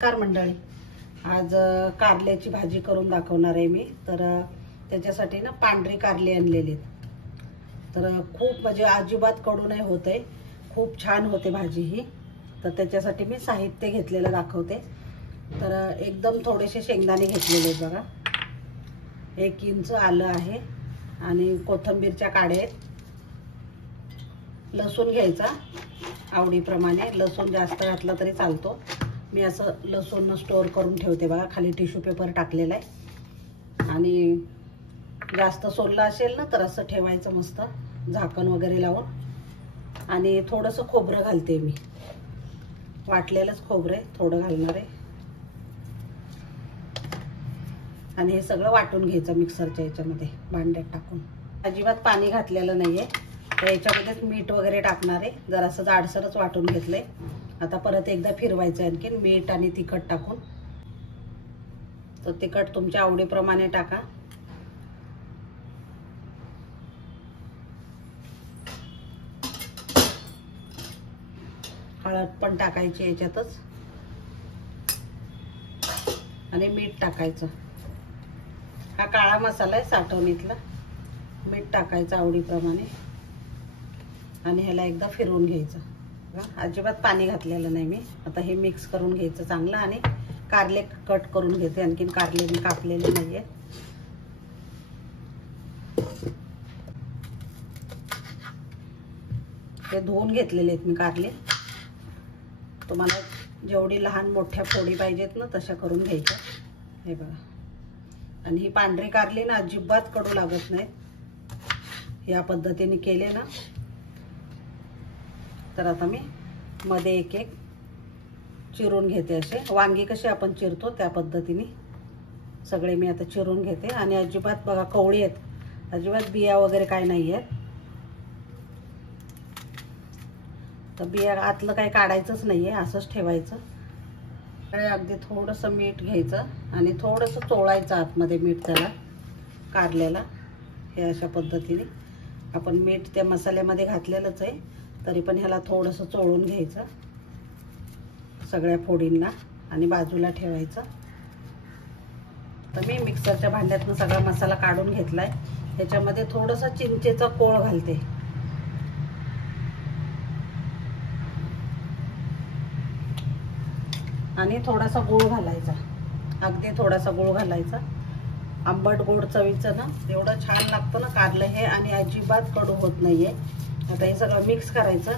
नमस्कार मंडळी, आज कारल्याची भाजी करून दाखवणार आहे मी। तर त्याच्यासाठी ना पांढरी कारली आणलेली आहेत। तर खूप म्हणजे अजिबात कडू नाही होते, खूप छान होते भाजी ही। तर त्याच्यासाठी मी साहित्य घेतलेलं दाखवते। तर एकदम थोडेसे शेंगदाणे घेतलेले आहेत बघा, 1 इंच आलं आहे आणि कोथिंबीरच्या काड्या आहेत। लसूण घ्यायचा आवडीप्रमाणे, लसूण जास्त घातला तरी चालतो। मी असं लसूण स्टोर करून ठेवते बघा, खाली टिश्यू पेपर टाकलेला आहे। आणि जास्त सोलला असेल ना तर असं ठेवायचं मस्त झाकण वगैरे लावून। आणि थोडंसं खोबरं घालते मी, वाटलेलंच खोबरं आहे, थोडं घालणार आहे। आणि हे सगळं वाटून घ्यायचं मिक्सरच्या याच्यामध्ये भांड्यात टाकून। अजिबात पाणी घातलेलं नाहीये, तर याच्यामध्येच मीठ वगैरे टाकणार आहे। जरासं जाडसरच वाटून घेतलंय। आता परत एकदा फिरवायचं आणखीन मीठ आणि तिखट टाकून। तर तिखट तुमच्या आवडीप्रमाणे टाका। हळद पण टाकायची याच्यातच आणि मीठ टाकायचं। हा काळा मसाला आहे साठवणीतला, मीठ टाकायचं आवडीप्रमाणे आणि ह्याला एकदा फिरवून घ्यायचं। अजिबात पाणी घातलेलं नाही मी। आता हे मिक्स करून घ्यायचं चांगलं आणि कारले कट करून घेते। आणखीन कारले मी कापलेले नाहीये। हे धुवून घेतलेले आहेत मी कारले। तुम्हाला जेवढी लहान मोठ्या फोडी पाहिजेत ना तशा करून घ्यायच्या। हे बघा, आणि ही पांढरी कारली ना अजिबात कडू लागत नाही या पद्धतीने केले ना। तर आता मी मध्ये एक एक चिरून घेते, असे वांगी कसे आपण चिरतो त्या पद्धतीने सगळे मी आता चिरून घेते। आणि अजिबात बघा कवळी आहेत, अजिबात बिया वगैरे काय नाही आहेत। तर बिया आतलं काही काढायचंच नाहीये, असंच ठेवायचं। अगदी थोडंसं मीठ घ्यायचं आणि थोडंसं चोळायचं आतमध्ये मीठ त्याला, कारल्याला। हे अशा पद्धतीने आपण मीठ त्या मसाल्यामध्ये घातलेलंच आहे, तरी पण ह्याला थोडंसं चोळून घ्यायचं सगळ्या फोडींना आणि बाजूला ठेवायचं। तर मी मिक्सरच्या भांड्यातून सगळा मसाला काढून घेतलाय। ह्याच्यामध्ये थोडंसं चिंचेचा कोळ घालते आणि थोडासा गूळ घालायचा, अगदी थोडासा गूळ घालायचा। आंबट गोड चवीचं ना एवढं छान लागतं ना कारलं हे, आणि अजिबात कडू होत नाहीये। आता हे सगळं मिक्स करायचं।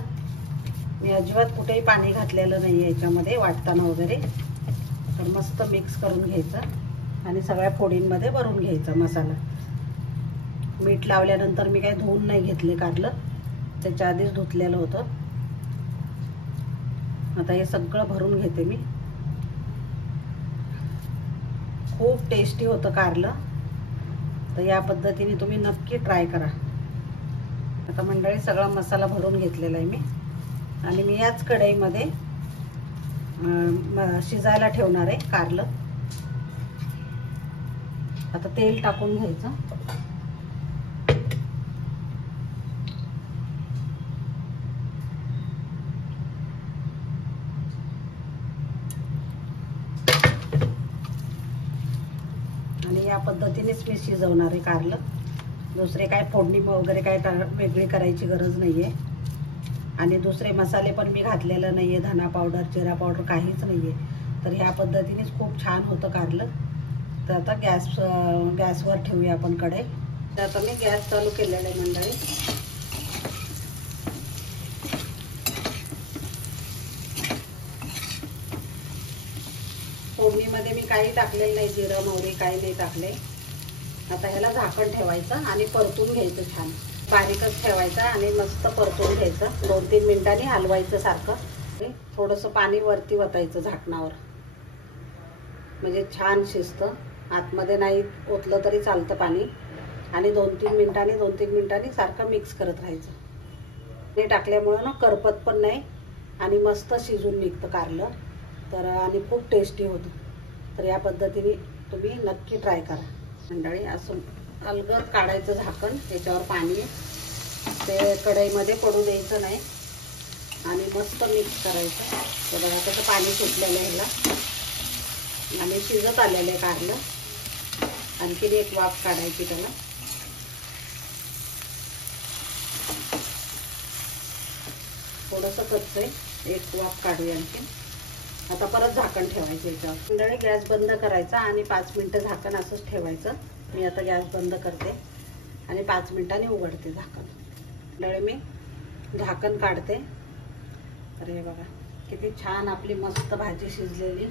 मी अजिबात कुठेही पाणी घातलेलं नाही आहे याच्यामध्ये वाटताना वगैरे। तर मस्त मिक्स करून घ्यायचं आणि सगळ्या फोडींमध्ये भरून घ्यायचा मसाला। मीठ लावल्यानंतर मी काही धुवून नाही घेतले कारलं, त्याच्या आधीच धुतलेलं होतं। आता हे सगळं भरून घेते मी। खूप टेस्टी होतं कारलं, तर या पद्धतीने तुम्ही नक्की ट्राय करा। आता मंडळी सगळा मसाला भरून घेतलेला आहे मी, आणि मी याच कढईमध्ये शिजायला ठेवणार आहे कारलं। आता तेल टाकून घ्यायचं आणि या पद्धतीनेच मी शिजवणार आहे कारलं। दुसरे काय फोडणी वगैरे काय वेगळी करायची गरज नाहीये। आणि दुसरे मसाले पण मी घातलेलं नाहीये, धना पावडर जिरा पावडर काहीच नाहीये। तर ह्या पद्धतीनेच खूप छान होतं कारलं। तर आता गॅसवर ठेवूया आपण कढई। तर आता मी गॅस चालू केलेला आहे मंडळी। फोडणीमध्ये मी काही टाकलेलं नाही, जिरं मोहरी काही नाही टाकले। आता ह्याला झाकण ठेवायचं आणि परतून घ्यायचं छान, बारीकच ठेवायचा आणि मस्त परतून घ्यायचं। 2-3 मिनिटांनी हलवायचं सारखं। थोडंसं पाणी वरती वतायचं झाकणावर, म्हणजे छान शिजतं। आतमध्ये नाही ओतलं तरी चालतं पाणी। आणि 2-3 मिनिटांनी सारखं मिक्स करत राहायचं। ते टाकल्यामुळं ना करपत पण नाही आणि मस्त शिजून निघतं कारलं। तर आणि खूप टेस्टी होतं। तर या पद्धतीने तुम्ही नक्की ट्राय करा मंडळी। असं अलगद काढायचं झाकण, याच्यावर पाणी ते कढईमध्ये पडू द्यायचं नाही आणि मस्त मिक्स करायचं। बघा कसं पाणी सुटलेलं आहे ह्याला। हे शिजत आलेलं आहे कारलं. आणखीन एक वाफ काढायची त्याला. थोडंसं कच्च आहे, एक वाफ काढूया आणखी. आता परत झाकण ठेवायचं याच्यावर. मंडळी गॅस बंद करायचा आणि 5 मिनिटं झाकण असंच ठेवायचं. मी आता गॅस बंद करते आणि 5 मिनिटांनी उघडते झाकण. मंडळी मी झाकण काढते. अरे हे बघा किती छान आपली मस्त भाजी शिजलेली.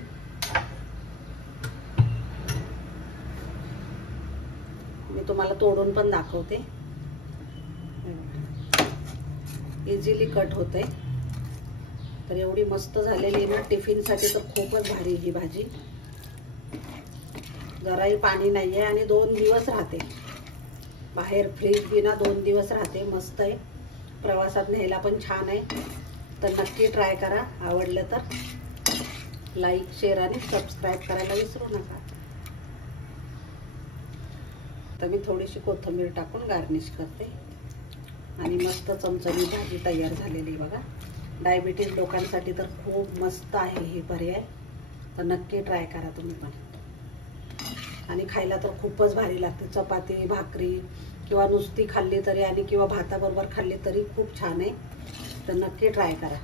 मी तुम्हाला तोडून पण दाखवते. इझिली कट होते. तर एवढी मस्त झालेली ना टिफिनसाठी तर खूपच भारी ही भाजी. जराही पाणी नाहीये आणि 2 दिवस राहते बाहेर. फ्रीज बिना 2 दिवस राहते. मस्त आहे. प्रवासात न्यायला पण छान आहे. तर नक्की ट्राय करा. आवडलं तर लाईक, शेअर आणि सबस्क्राईब करायला विसरू नका. तर मी थोडीशी कोथिंबीर टाकून गार्निश करते आणि मस्त चमचमीत भाजी तयार झालेली बघा. डायबिटीज लोकांसाठी तर खूप मस्त आहे हे पर्याय. तर नक्की ट्राय करा तुम्ही पण. आणि खायला तर खूपच भारी लागते. चपाती, भाकरी किंवा नुसती खाल्ली तरी आणि किंवा भाताबरोबर खाल्ली तरी खूप छान आहे. तर नक्की ट्राय करा.